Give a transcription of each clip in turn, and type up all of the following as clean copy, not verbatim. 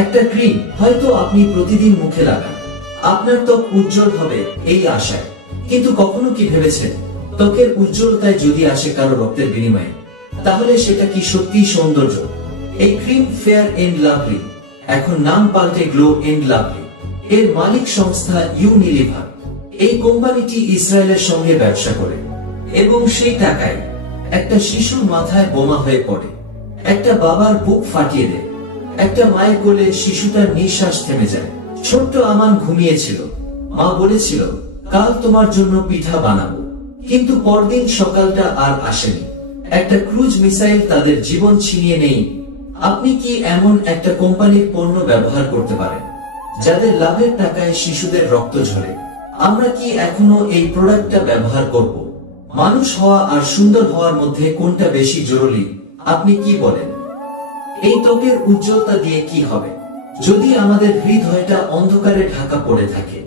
একটা ক্রিম হয়তো আপনি প্রতিদিন মুখে লাগান, আপনার ত্বক উজ্জ্বল হবে এই আশায়। কিন্তু কখনো কি ভেবেছেন, ত্বকের উজ্জ্বলতায় যদি আসে কারো রক্তের বিনিময়ে, তাহলে সেটা কি সত্যিই সৌন্দর্য? এই ক্রিম ফেয়ার এন্ড লাভলি, এখন নাম পাল্টে গ্লো এন্ড লাভলি। এর মালিক সংস্থা ইউনিলিভার। এই কোম্পানিটি ইসরায়েলের সঙ্গে ব্যবসা করে, এবং সেই টাকায় একটা শিশুর মাথায় বোমা হয়ে পড়ে, একটা বাবার বুক ফাটিয়ে দেয়, একটা মায়ের কোলে শিশুটার নিঃশ্বাস থেমে যায়। ছোট্ট আমান ঘুমিয়েছিল, মা বলেছিল কাল তোমার জন্য পিঠা বানাবো, কিন্তু পরদিন সকালটা আর আসেনি। একটা ক্রুজ মিসাইল তাদের জীবন ছিনিয়ে নেই। আপনি কি এমন একটা কোম্পানির পণ্য ব্যবহার করতে পারেন যাদের লাভের টাকায় শিশুদের রক্ত ঝরে? আমরা কি এখনো এই প্রোডাক্টটা ব্যবহার করব? মানুষ হওয়া আর সুন্দর হওয়ার মধ্যে কোনটা বেশি জরুরি? আপনি কি বলেন? এই ত্বকের উজ্জ্বলতা দিয়ে কি হবে যদি আমাদের হৃদয়টা অন্ধকারে ঢাকা পড়ে থাকে?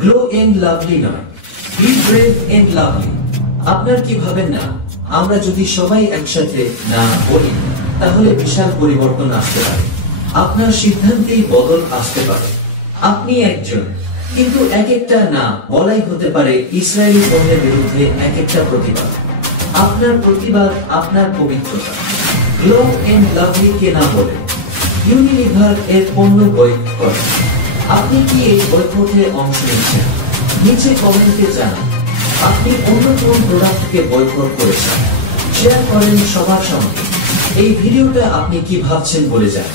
গ্লো এন্ড লাভলি নয়, বি ব্রেভ এন্ড লাভলি। আপনার কি ভাবেন না, আমরা যদি সবাই একসাথে না বলি, তাহলে বিশাল পরিবর্তন আসতে পারে? আপনার সিদ্ধান্তেই বদল আসতে পারে। আপনি একজন, কিন্তু এক একটা না বলাই হতে পারে ইসরায়েলি পণ্যের বিরুদ্ধে এক একটা প্রতিবাদ। আপনার প্রতিবাদ, আপনার পবিত্রতা। গ্লো এন্ড লাভলি কে না বলে ইউনিলিভার এর পণ্য বয়কট করে। আপনি কি এই বয়কটে অংশ নিচ্ছেন? নিচে কমেন্টে জানান আপনি অন্য কোন প্রোডাক্টকে বয়কট করেছেন। শেয়ার করেন সবার সঙ্গে। এই ভিডিওটা আপনি কি ভাবছেন বলে যান,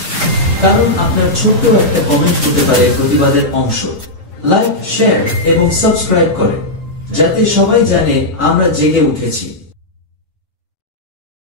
কারণ আপনার ছোট্ট একটা কমেন্ট হতে পারে প্রতিবাদের অংশ। লাইক, শেয়ার এবং সাবস্ক্রাইব করেন, যাতে সবাই জানে আমরা জেগে উঠেছি।